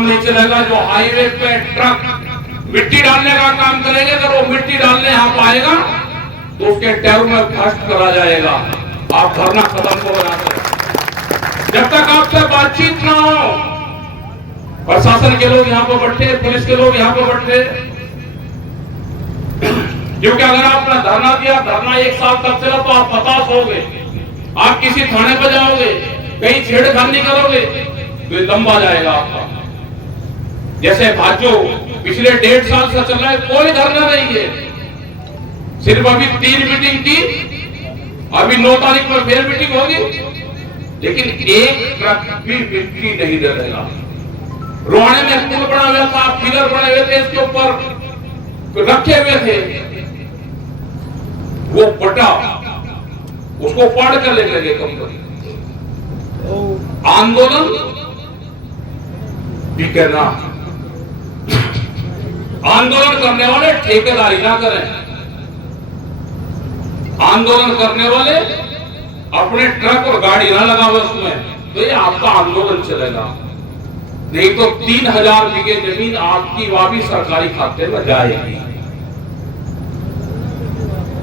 काम नहीं चलेगा। जो हाईवे पे ट्रक मिट्टी डालने का काम करेंगे, अगर वो मिट्टी डालने यहाँ पाएगा तो उसके टैब में भ्रष्ट करा जाएगा। आप धरना खत्म करो यहाँ से। जब तक आपसे बातचीत ना हो, प्रशासन के लोग यहाँ पर बैठे, पुलिस के लोग यहाँ पर बैठे, क्योंकि अगर आपने धरना दिया, धरना 1 साल तक चला तो आप हताश होगे, आप किसी थाने पर जाओगे, कहीं छेड़खानी करोगे तो ये लंबा जाएगा आपका। जैसे भाजो पिछले 1.5 साल से चल रहा है, कोई धरना नहीं है, सिर्फ अभी 3 मीटिंग की, अभी 9 तारीख पर फिर मीटिंग होगी, लेकिन एक ट्रक भी मिट्टी नहीं डलेगा। रोहाणे में पुल बना हुआ था, पिलर बने हुए थे, इसके ऊपर रखे हुए थे, वो पटा, उसको फाड़ कर लेके गए कंपनी। आंदोलन भी करना, आंदोलन करने वाले ठेकेदारी ना करें, आंदोलन करने वाले अपने ट्रक और गाड़ी ना लगाओ उसमें, तो ये आपका आंदोलन चलेगा। नहीं तो 3000 बीघे जमीन आपकी वहां भी सरकारी खाते में जाएगी।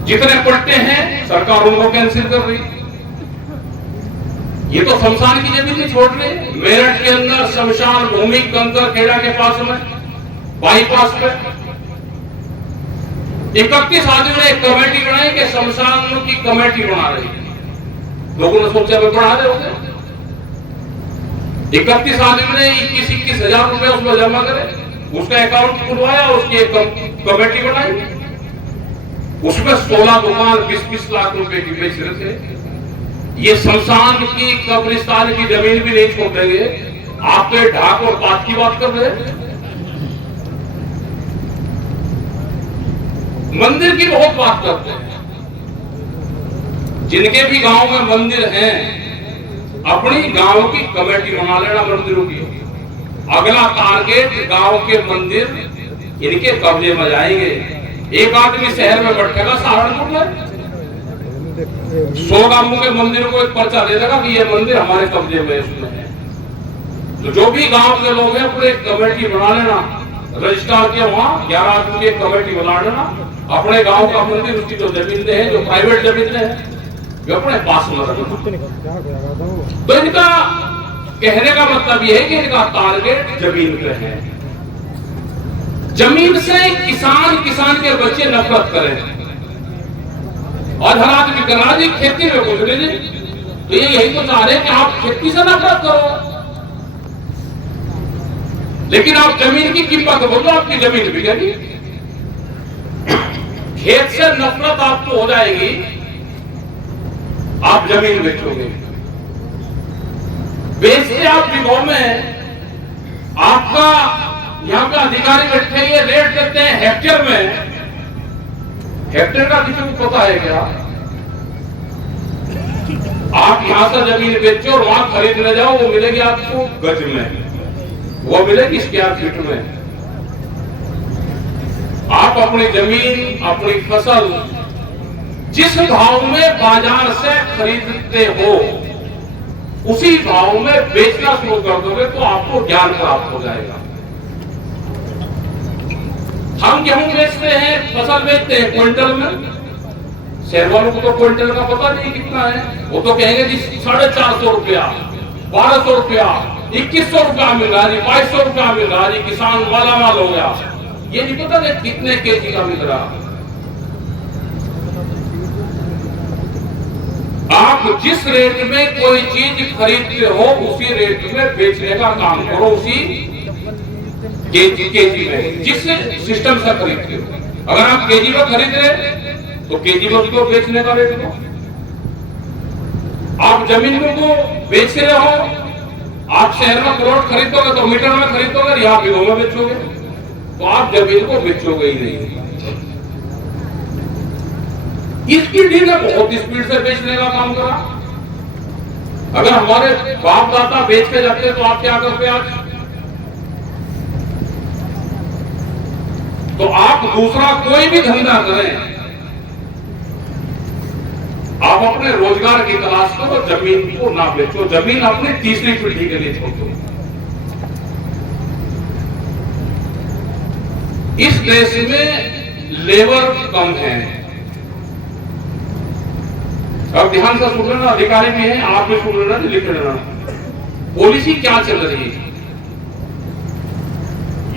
जितने पट्टे हैं सरकार उनको कैंसिल कर रही। ये तो शमशान की जमीन नहीं छोड़ रही। मेरठ के अंदर शमशान भूमि कंकर खेड़ा के पास में बाईपास पे 31 आदमी ने एक कमेटी बनाई कि शमशान की कमेटी बना रही। लोगों ने सोचा वे बढ़ा दे होंगे। 31 आदमी ने 21 हजार रुपए उसमें जमा करे, उसका अकाउंट खुलवाया, उसकी एक कमेटी बनाई, उसमें 16 दुकान 20-20 लाख रुपए की बेच रहे थे। ये शमशान की कब्रिस्तान की जमीन भी नहीं छोड़ देंगे। आप तो ढाक और बात की बात कर रहे हैं। मंदिर की बहुत बात करते हैं। जिनके भी गांव में मंदिर हैं, अपनी गांव की कमेटी बना लेना मंदिरों की। अगला टारगेट गांव के मंदिर इनके कब्जे में जाएंगे। एक आदमी शहर में बैठेगा सहारनपुर में, 100 गांवों के मंदिर को एक पर्चा दे देगा कि ये मंदिर हमारे कब्जे में इसमें है। तो जो भी गांव के लोग हैं पूरे कमेटी बना लेना, रजिस्ट्रार के वहां 11 आदमी की कमेटी बना लेना। अपने गांव का मंदिर उसकी जो जमीन है, जो प्राइवेट जमीन है, वे अपने पास में रखना। तो इनका कहने का मतलब यह है कि इनका टारगेट जमीन पे है। जमीन से किसान के बच्चे नफरत करें और हर आदमी करा दी खेती में कुछ नहीं। तो ये यही तो चाह रहे हैं कि आप खेती से नफरत करो, लेकिन आप जमीन की कीमत बोलो, आपकी जमीन बिकेगी। खेत से नफरत आपको हो जाएगी, आप जमीन बेचोगे। बेचते आप बिगों में, आपका यहां पे अधिकारी बैठे ये रेट देते हैं हेक्टेयर में। हेक्टेयर का किसी को पता है क्या? आप यहां से जमीन बेचो और वहां खरीदने जाओ, वो मिलेगी आपको गज में, वो मिलेगी स्क्वायर फीट में। आप अपनी जमीन, अपनी फसल जिस भाव में बाजार से खरीदते हो, उसी भाव में बेचना शुरू कर दोगे तो आपको ज्ञान प्राप्त हो जाएगा। हम गेहूं बेचते हैं, फसल बेचते हैं क्विंटल में। शहर वालों को तो क्विंटल का पता नहीं कितना है। वो तो कहेंगे जी 450 रुपया, 1200 रुपया, 2100 रुपया मिल रहा है, 2200 रुपया मिल रहा है, किसान मालामाल हो गया। ये नहीं पता कि कितने केजी का मिल रहा। आप जिस रेट में कोई चीज खरीदते हो, उसी रेट में बेचने का काम करो, उसी केजी में, जिस सिस्टम से खरीदते हो। अगर आप केजी में खरीद रहे तो केजी में उसको बेचने का रेट दो। आप जमीन को बेच रहे हो, आप शहर में प्लॉट खरीदोगे तो मीटर में खरीदोगे, यहाँ बिघों में बेचोगे, तो आप जमीन को बेचोगे ही नहीं। इसकी डील ने बहुत स्पीड से बेचने का काम करा। अगर हमारे बाप दादा बेच के जाते तो आप क्या करते आज? तो आप दूसरा कोई भी धंधा करें, आप अपने रोजगार की तलाश करो, जमीन को ना बेचो। जमीन अपनी तीसरी पीढ़ी के लिए छोड़ दो। इस देश में लेबर कम है। अब ध्यान से सुन लेना, अधिकारी भी हैं, आप भी सुन लेना, लिख लेना। पॉलिसी क्या चल रही है?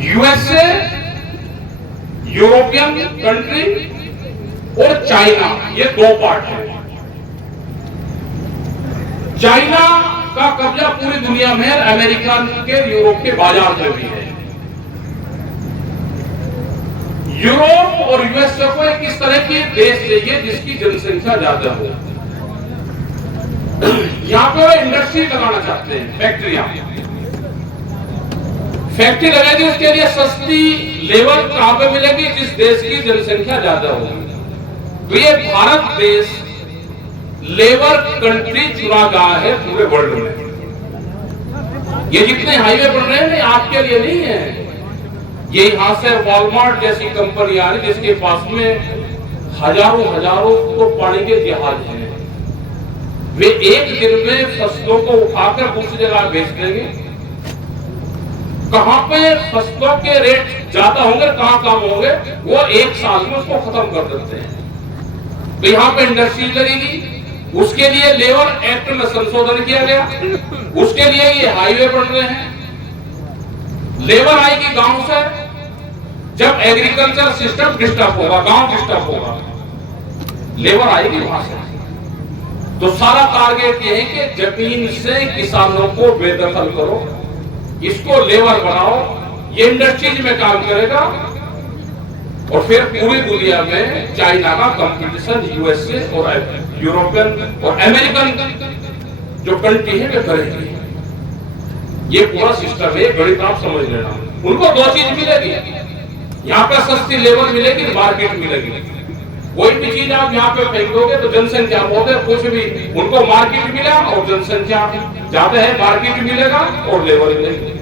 यूएसए, यूरोपियन कंट्री और चाइना, ये दो पार्ट है। चाइना का कब्जा पूरी दुनिया में, अमेरिका के, यूरोप के बाजार में भी है। यूरोप और यूएसए को एक इस तरह के देश चाहिए जिसकी जनसंख्या ज्यादा हो। यहां पे वो इंडस्ट्री लगाना चाहते हैं, फैक्ट्रियां। फैक्ट्री लगाएगी, उसके लिए सस्ती लेबर कहां पे मिलेगी? जिस देश की जनसंख्या ज्यादा होगी। तो ये भारत देश लेबर कंट्री चुना गया है पूरे वर्ल्ड में। ये जितने हाईवे बन रहे हैं आपके लिए नहीं है। ये यहां से वॉलमार्ट जैसी कंपनी आ रही जिसके पास में हजारों तो पानी के जहाज हैं। वे एक दिन में फसलों को उठाकर दूसरी जगह बेच देंगे। कहां पे फसलों के रेट ज्यादा होंगे, कहां कम होंगे, वो एक साल में उसको खत्म कर देते हैं। तो यहां पे इंडस्ट्री लगेगी, उसके लिए लेबर एक्ट में संशोधन किया गया, उसके लिए ये हाईवे बन रहे हैं। लेबर आएगी गांव से, जब एग्रीकल्चर सिस्टम डिस्टर्ब होगा, गांव डिस्टर्ब होगा, लेबर आएगी वहां से। तो सारा टारगेट ये है कि जमीन से किसानों को बेदखल करो, इसको लेबर बनाओ, ये इंडस्ट्रीज में काम करेगा और फिर पूरी दुनिया में चाइना का कंपटीशन यूएसए और यूरोपियन और अमेरिकन जो कंट्री है वे करेगी। ये पूरा सिस्टम है, गणित आप समझ लेना। उनको दो चीज मिलेगी, यहाँ पे सस्ती लेबर मिलेगी, मार्केट मिलेगी। कोई भी चीज आप यहाँ पे फेंक दोगे तो जनसंख्या बहुत है, कुछ भी उनको मार्केट मिला और जनसंख्या ज्यादा है, मार्केट मिलेगा और लेबर मिलेगी।